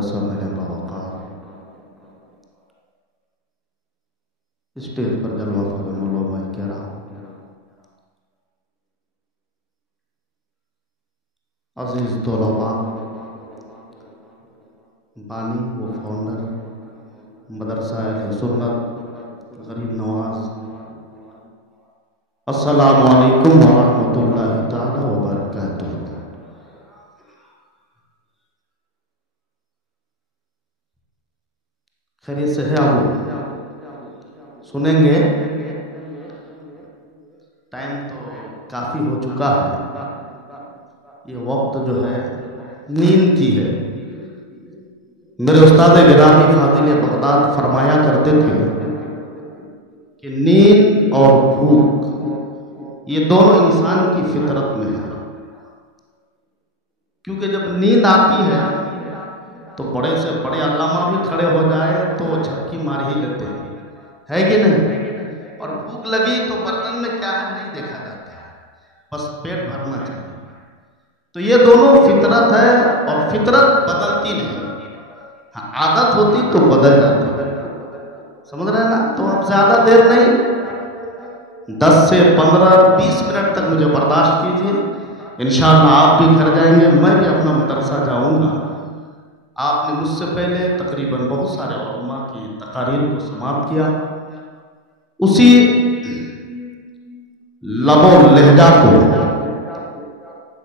وسلم باوقار اسٹیج پر جلوہ فکر علماء کرام، عزیز طلباء، بانی و فاؤنڈر مدرسہ اہل سنت غریب نواز، السلام علیکم ورحمۃ اللہ تعالی وبرکاتہ۔ خیریت سے ہے آپ؟ سنیں گے؟ ٹائم تو کافی ہو چکا ہے، یہ وقت جو ہے نیند کی ہے۔ میرے استاد گرامی فاضل بغداد فرمایا کرتے تھے کہ نیند اور بھوک یہ دونوں انسان کی فطرت میں ہے، کیونکہ جب نیند آتی ہے تو بڑے سے بڑے علامہ بھی کھڑے ہو جائے تو وہ جھپکی مار ہی لیتے ہیں، ہے کہ نہیں؟ اور بھوک لگی تو برتن میں کیا ہے نہیں دیکھا جاتا ہے، بس پیٹ بھرنا چاہیے۔ تو یہ دونوں فطرت ہے اور فطرت بدلتی نہیں، ہاں عادت ہوتی تو بدل جاتی، سمجھ رہے ہیں نا؟ تو اب زیادہ دیر نہیں، 10 سے 15-20 منٹ تک مجھے برداشت کیجیے، انشاءاللہ آپ بھی گھر جائیں گے، میں بھی اپنا مدرسہ جاؤں گا۔ آپ نے مجھ سے پہلے تقریباً بہت سارے علماء کی تقاریر کو سماعت کیا، اسی لب و لہجہ کو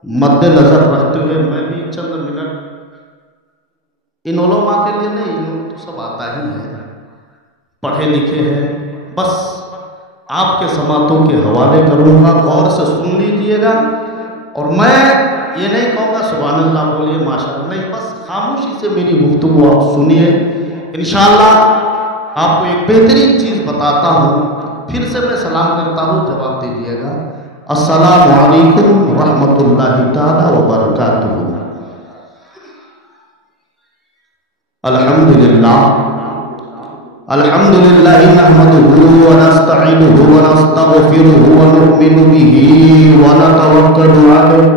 مد نظر رکھتے ہوئے میں بھی چند منٹ ان علماء کے لیے نہیں، ان تو سب آتا ہی ہے، پڑھے لکھے ہیں، بس آپ کے سماعتوں کے حوالے کروں گا، غور سے سن لیجئے گا، اور میں یہ نہیں کہوں گا سبحان اللہ بولیے ماشاءاللہ، نہیں، بس خاموشی سے میری گفتگو آپ سنیے، انشاءاللہ آپ کو ایک بہترین چیز بتاتا ہوں، پھر سے میں سلام کرتا ہوں، جواب دیجیے گا۔ السلام علیکم ورحمۃ اللہ تعالی وبرکاتہ۔ الحمدللہ الحمدللہ نحمدہ ونستعینہ ونستغفرہ ونؤمن بہ ونتوکل علیہ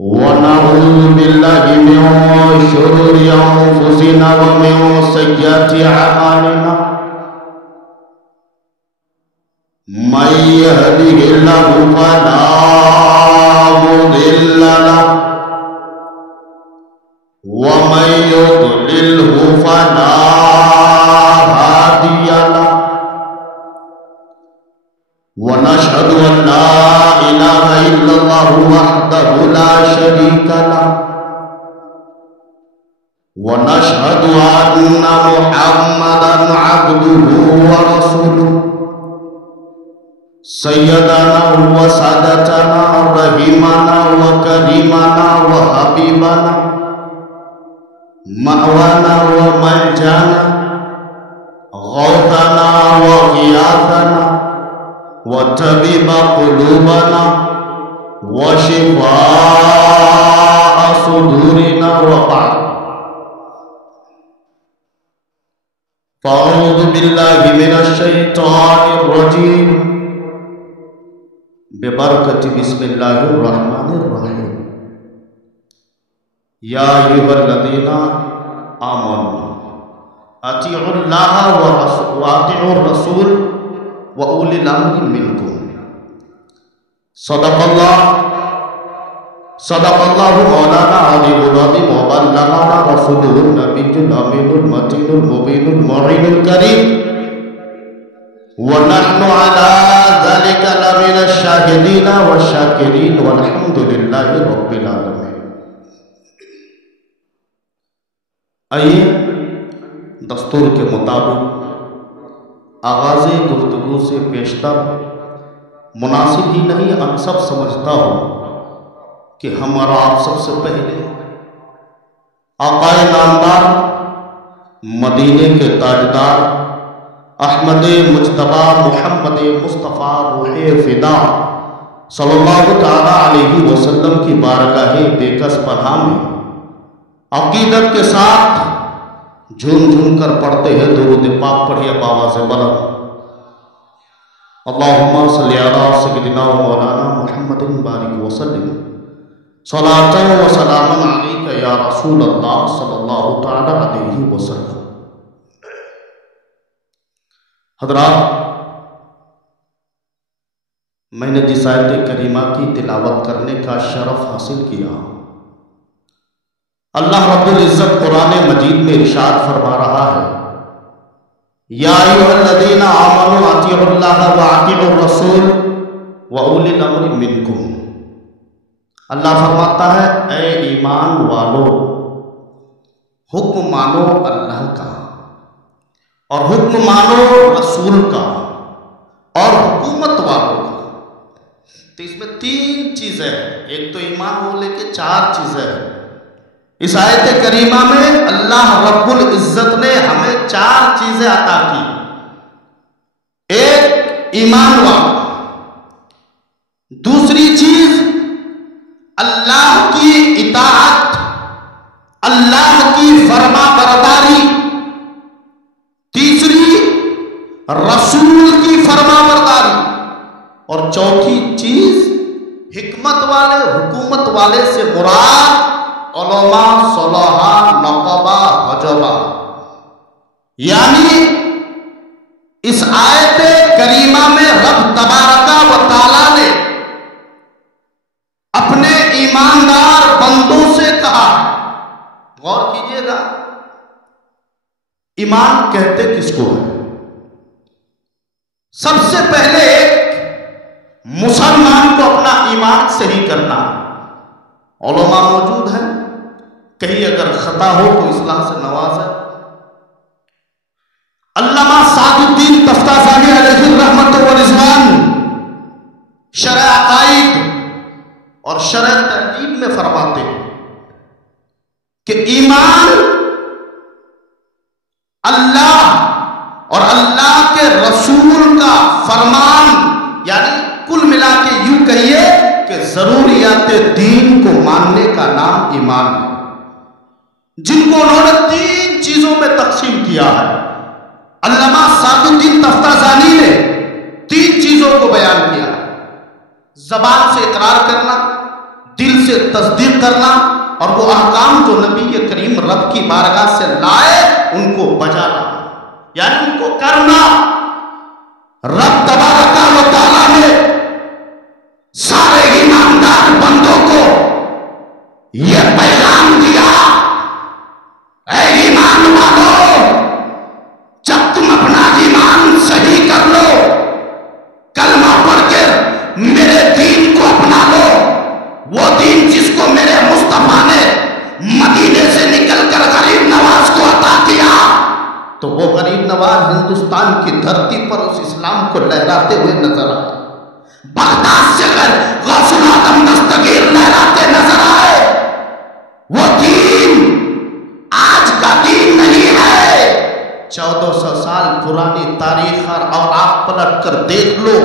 ونعوذ باللہ من شرور انفسنا ومن سیئات اعمالنا، من یہدہ اللہ فلا مضل لہ ومن یضللہ فلا ہادی لہ، ونشہد ان لا الہ الا اللہ وحدہ لا شریک لہ، ونشہد ان محمدا عبدہ ورسولہ، سیدنا و سادتنا رحیمنا و کریمنا و حبیبنا مأوانا و ملجانا غوثنا و غیاثنا و طبیب قلوبنا و شفاء صدورنا و بعد، فاعوذ باللہ من الشیطان الرجیم، ببرکت بسم اللہ الرحمن الرحیم۔ یا ایھا الذین آمنوا اطیعوا اللہ واطیعوا الرسول واولی الامر منکم، صدق اللہ مولانا عظیم العظیم وبلغنا رسولہ النبی الامین المتین المبین المعین الکریم، ونحن على ذلك لمن الشاهدين والشاکرین والحمد للہ رب العالمین۔ آئیے دستور کے مطابق آغاز گفتگو سے پیشتر مناسب ہی نہیں، ہم سب سمجھتا ہوں کہ ہمارا آپ سب سے پہلے آقا نامدار مدینے کے تاجدار احمد مجتبی محمد مصطفیٰ روح فدا صلی اللہ تعالیٰ علیہ وسلم کی بارگاہ بے کس پناہ میں عقیدت کے ساتھ جھوم جھوم کر پڑھتے ہیں درود پاک، پڑھیے بآواز بلند، اللہم صلی علی سیدنا و مولانا محمد بارک وسلم صلاۃ و سلام علیک یا رسول اللہ صلی اللہ تعالی علیہ وسلم۔ حضرات، میں نے جس آیت کریمہ کی تلاوت کرنے کا شرف حاصل کیا، اللہ رب العزت قرآن مجید میں ارشاد فرما رہا ہے، یا ایھا الذین آمنوا اطیعوا اللہ واطیعوا الرسول واولی الامر منکم۔ اللہ فرماتا ہے، اے ایمان والو، حکم مانو اللہ کا اور حکم مانو رسول کا اور حکومت والوں کا۔ تو اس میں تین چیزیں ہیں، ایک تو ایمان وہ لے کے چار چیزیں ہیں۔ اس آیت کریمہ میں اللہ رب العزت نے ہمیں چار چیزیں عطا کی۔ ایک ایمان والا، دوسری چیز اللہ کی اطاعت، اللہ کی فرما برداری، تیسری رسول کی فرما برداری، اور چوتھی چیز حکمت والے، حکومت والے سے مراد علماء، صلحاء، نقبہ، حجبہ۔ یعنی اس آیت کریمہ میں رب تبارک و تعالی نے اپنے ایماندار بندوں سے کہا، غور کیجئے گا، ایمان کہتے کس کو ہے؟ سب سے پہلے مسلمان کو اپنا ایمان صحیح کرنا۔ علماء موجود ہیں، کہیں اگر خطا ہو تو اصلاح سے نواز ہے۔ علامہ سعد الدین تفتازانی علیہ الرحمۃ والرضوان شرح عقائد اور شرح ترغیب میں فرماتے ہیں کہ ایمان اللہ اور اللہ کے رسول کا فرمان، یعنی کل ملا کے یوں کہیے کہ ضروریات دین کو ماننے کا نام ایمان ہے، جن کو انہوں نے تین چیزوں میں تقسیم کیا ہے۔ علامہ سعد الدین تفتازانی نے تین چیزوں کو بیان کیا: زبان سے اقرار کرنا، دل سے تصدیق کرنا، اور وہ احکام جو نبی کریم رب کی بارگاہ سے لائے ان کو بجا لانا، یعنی ان کو کرنا۔ رب تبارک و تعالی نے سارے ایماندار بندوں کو یہ پیغام دیا، اے ایمان والو، جب تم اپنا ایمان صحیح کر لو، کلمہ پڑھ کر میرے دین کو اپنا لو، وہ دین جس کو میرے مصطفیٰ نے مدینے سے نکل کر غریب نواز کو عطا کیا، تو وہ غریب نواز ہندوستان کی دھرتی پر اس اسلام کو لہراتے ہوئے نظر آئے۔ بغداد سے غوث العظم دستگیر لہراتے نظر آئے۔ وہ دین آج کا دین نہیں ہے، 1400 سال پرانی تاریخ اور آپ پلٹ کر دیکھ لو،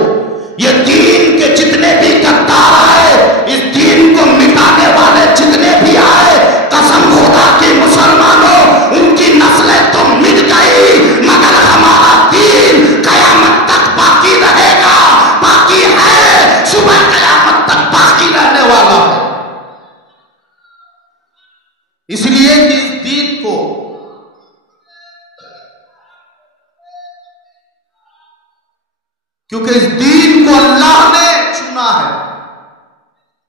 یہ دین کے جتنے بھی غدار آئے، اس دین کو مٹانے والے جتنے بھی آئے، قسم خدا کی مسلمانوں، ان کی نسلیں تو مٹ گئی، مگر ہمارا دین قیامت تک باقی رہے گا، باقی ہے، صبح قیامت تک باقی رہنے والا ہے۔ اس لیے کہ اس دین کو کیونکہ اس دین کو اللہ نے چنا ہے،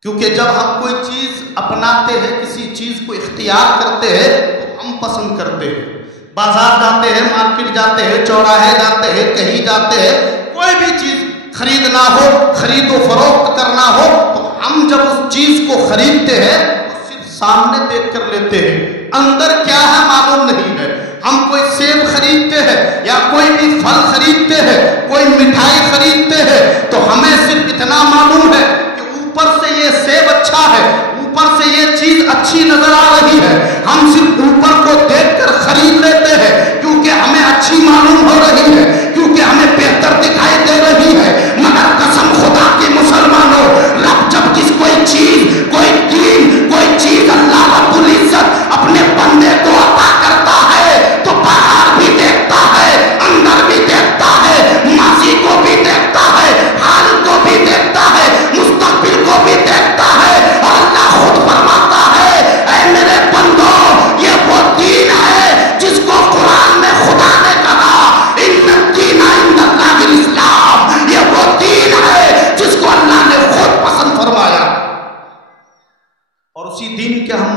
کیونکہ جب ہم کوئی چیز اپناتے ہیں، کسی چیز کو اختیار کرتے ہیں تو ہم پسند کرتے ہیں۔ بازار جاتے ہیں، مارکیٹ جاتے ہیں، چوراہے جاتے ہیں، کہیں جاتے ہیں، کوئی بھی چیز خریدنا ہو، خرید و فروخت کرنا ہو، تو ہم جب اس چیز کو خریدتے ہیں تو صرف سامنے دیکھ کر لیتے ہیں، اندر کیا ہے معلوم نہیں ہے۔ ہم کوئی سیب خریدتے ہیں یا کوئی بھی پھل خریدتے ہیں، کوئی مٹھائی خریدتے ہیں، تو ہمیں صرف اتنا معلوم ہے کہ اوپر سے یہ سیب اچھا ہے، اوپر سے یہ چیز اچھی نظر آ رہی ہے، ہم صرف اوپر کو دیکھ کر خرید لیتے ہیں، کیونکہ ہمیں اچھی معلوم ہو رہی ہے، کیونکہ ہمیں بہتر دکھائی دے رہی ہے۔ مگر قسم خدا کی مسلمانوں، رب جب کس کوئی چیز، کوئی دین، کوئی چیز اللہ رب العزت اپنے بندے کو عطا کرتا ہے تو باہر بھی دیکھتا ہے، اندر بھی دیکھتا ہے، ماضی کو بھی دیکھتا ہے، حال کو بھی دیکھتا ہے، مستقبل کو بھی دیکھتا ہے، اور اللہ خود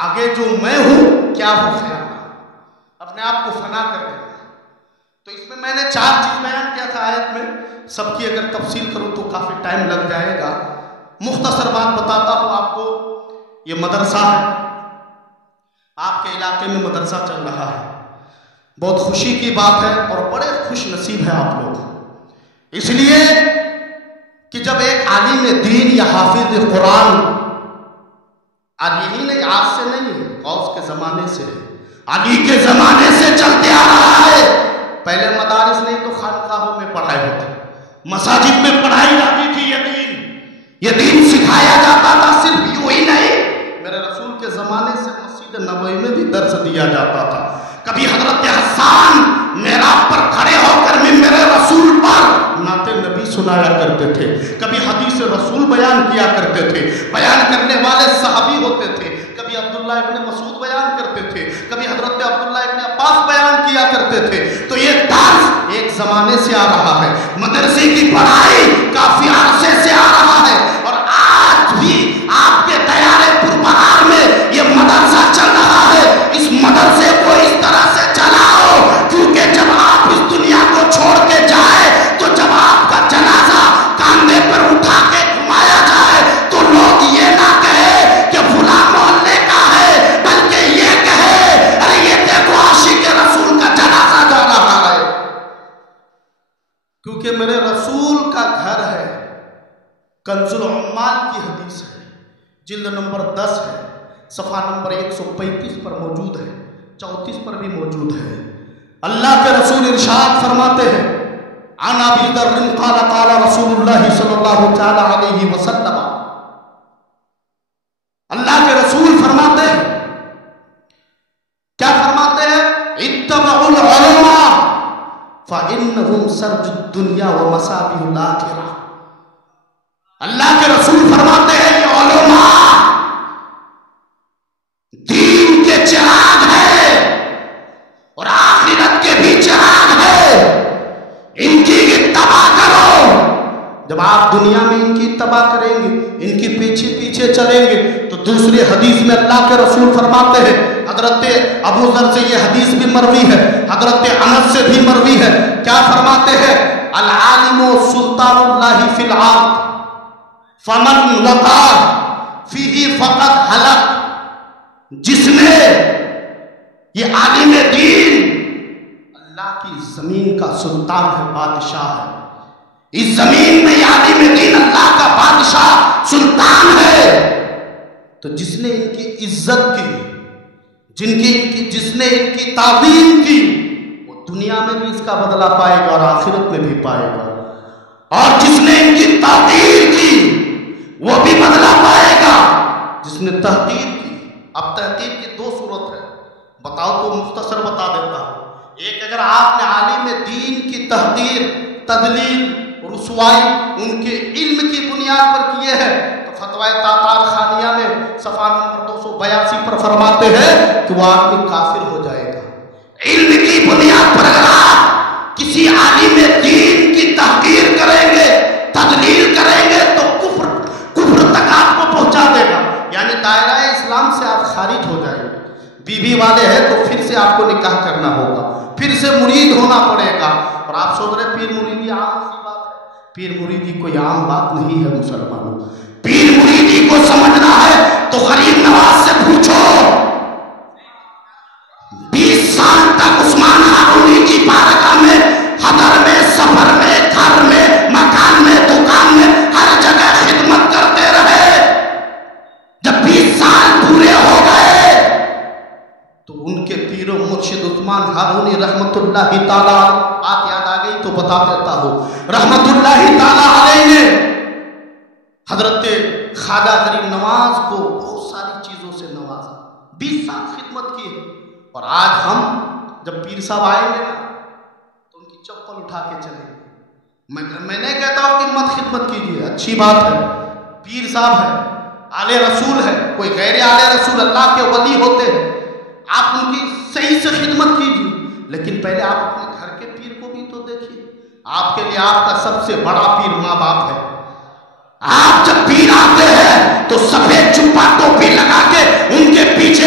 آگے جو میں ہوں کیا ہو خیال اپنے آپ کو فنا کر دینا. تو اس میں نے 4 چیز بیان کیا تھا آیت میں. سب کی اگر تفصیل کروں تو کافی ٹائم لگ جائے گا. مختصر بات بتاتا ہوں آپ کو. یہ مدرسہ ہے, آپ کے علاقے میں مدرسہ چل رہا ہے, بہت خوشی کی بات ہے اور بڑے خوش نصیب ہیں آپ لوگ, اس لیے کہ جب ایک عالم دین یا حافظ قرآن, آج یہی نہیں, آج سے نہیں, غوث کے زمانے سے, علی کے زمانے سے چلتے آ رہا ہے. پہلے مدارس نہیں تو خانقاہوں میں پڑھائی ہوتی, مساجد میں پڑھائی جاتی تھی. یہ دین سکھایا جاتا تھا. صرف یوں ہی نہیں, میرے رسول کے زمانے سے مسجد نبوی میں بھی درس دیا جاتا تھا. کبھی حضرت حسان محراب پر کھڑے ہو کر میرے رسول پر نعت نبی سنایا کرتے تھے. کبھی حدیث رسول بیان کیا کرتے تھے. بیان کرنے والے صحابی ہوتے تھے. کبھی عبداللہ ابن مسعود بیان کرتے تھے, کبھی حضرت عبداللہ ابن عباس بیان کیا کرتے تھے. تو یہ درس ایک زمانے سے آ رہا ہے. مدرسے کی پڑھائی کافی عرصے سے آ رہا ہے, اور آج بھی آپ کے دیارے پربہار میں یہ مدرسہ چل رہا ہے. اس مدرسے کو اس طرح سے چلاؤ, کیونکہ جب آپ اس دنیا کو چھوڑ کے جائے تو جب آپ کا جنازہ کاندھے پر اٹھا کے گھمایا جائے تو لوگ یہ نہ کہے کہ فلاں محلے کا ہے, بلکہ یہ کہے ارے یہ دیکھو عاشق رسول کا جنازہ جا رہا ہے. کیونکہ میرے رسول کا گھر ہے. کنز العمال کی حدیث ہے, جلد نمبر 10 ہے, صفحہ نمبر 135 پر موجود ہے, 34 پر بھی موجود ہے. اللہ کے رسول ارشاد فرماتے ہیں, عن ابی ذر قال قال رسول اللہ صلی اللہ تعالی علیہ وسلم, اللہ کے رسول فرماتے ہیں, کیا فرماتے ہیں, اتبعوا العلماء فإنهم سرج الدنیا ومصابیح الآخرہ. اللہ کے رسول فرماتے ہیں یہ علماء دین کے چراغ ہے اور آخرت کے بھی چراغ ہے, ان کی اتباع کرو. جب آپ دنیا میں ان کی اتباع کریں گے, ان کی پیچھے پیچھے چلیں گے, تو دوسری حدیث میں اللہ کے رسول فرماتے ہیں, حضرت ابو ذر سے یہ حدیث بھی مروی ہے, حضرت انس سے بھی مروی ہے, کیا فرماتے ہیں, العالم سلطان اللہ فی الارض فمن وقع فیہ فقط ہلک. جس نے, یہ عالم دین اللہ کی زمین کا سلطان ہے, بادشاہ ہے. اس زمین میں یہ عالم دین اللہ کا بادشاہ سلطان ہے. تو جس نے ان کی عزت کی, جس نے ان کی تعظیم کی, وہ دنیا میں بھی اس کا بدلہ پائے گا اور آخرت میں بھی پائے گا. اور جس نے ان کی تحقیر کی وہ بھی بدلہ پائے گا. جس نے تحقیر کی, اب تحقیر کی 2 صورت ہے, بتاؤ تو مختصر بتا دیتا ہوں. ایک, اگر آپ نے عالم دین کی تحقیر, تدلیل, رسوائی ان کے علم کی بنیاد پر کیے ہیں, تو فتوی تاتار خانیہ میں صفحہ نمبر 282 پر فرماتے ہیں کہ وہ آدمی کافر ہو جائے گا. علم کی بنیاد پر اگر آپ کسی عالم دین کی تحقیر کریں گے, تدلیل کریں گے, تو کفر تک آپ کو پہنچا دے گا. یعنی دائرہ اسلام سے آپ خارج ہو جائیں گے. بیوی والے ہیں تو پھر سے آپ کو نکاح کرنا ہوگا, پھر سے مرید ہونا پڑے گا. اور آپ سوچ رہے پیر مریدی عام سی بات ہے. پیر مریدی کوئی عام بات نہیں ہے مسلمانوں. پیر مریدی کو سمجھنا ہے تو غریب نواز سے پوچھو. 20 سال تک عثمان ہارونی کی بارگاہ میں, حضر میں, سفر میں, گھر میں, مکان میں, دکان میں, ہر جگہ خدمت کرتے رہے. جب 20 سال پورے ہو گئے تو ان کے پیر و مرشد عثمان ہارونی رحمت اللہ تعالی, بات یاد آ گئی تو بتا دیتا ہوں, رحمت اللہ تعالی علیہ نے حضرت خواجہ غریب نواز کو بہت ساری چیزوں سے نوازا. 20 سال خدمت کی. اور آج ہم جب پیر صاحب آئیں گے نا تو ان کی چپل اٹھا کے چلیں گے. میں نہیں کہتا ہوں کہ مت خدمت کیجیے, اچھی بات ہے, پیر صاحب ہے, آلے رسول ہے, کوئی غیر آلے رسول اللہ کے ولی ہوتے ہیں, آپ ان کی صحیح سے خدمت کیجیے. لیکن پہلے آپ اپنے گھر کے پیر کو بھی تو دیکھیے. آپ کے لیے آپ کا سب سے بڑا پیر ماں باپ ہے. آپ جب پیر آتے ہیں تو سفید چپا ٹوپی لگا کے ان کے پیچھے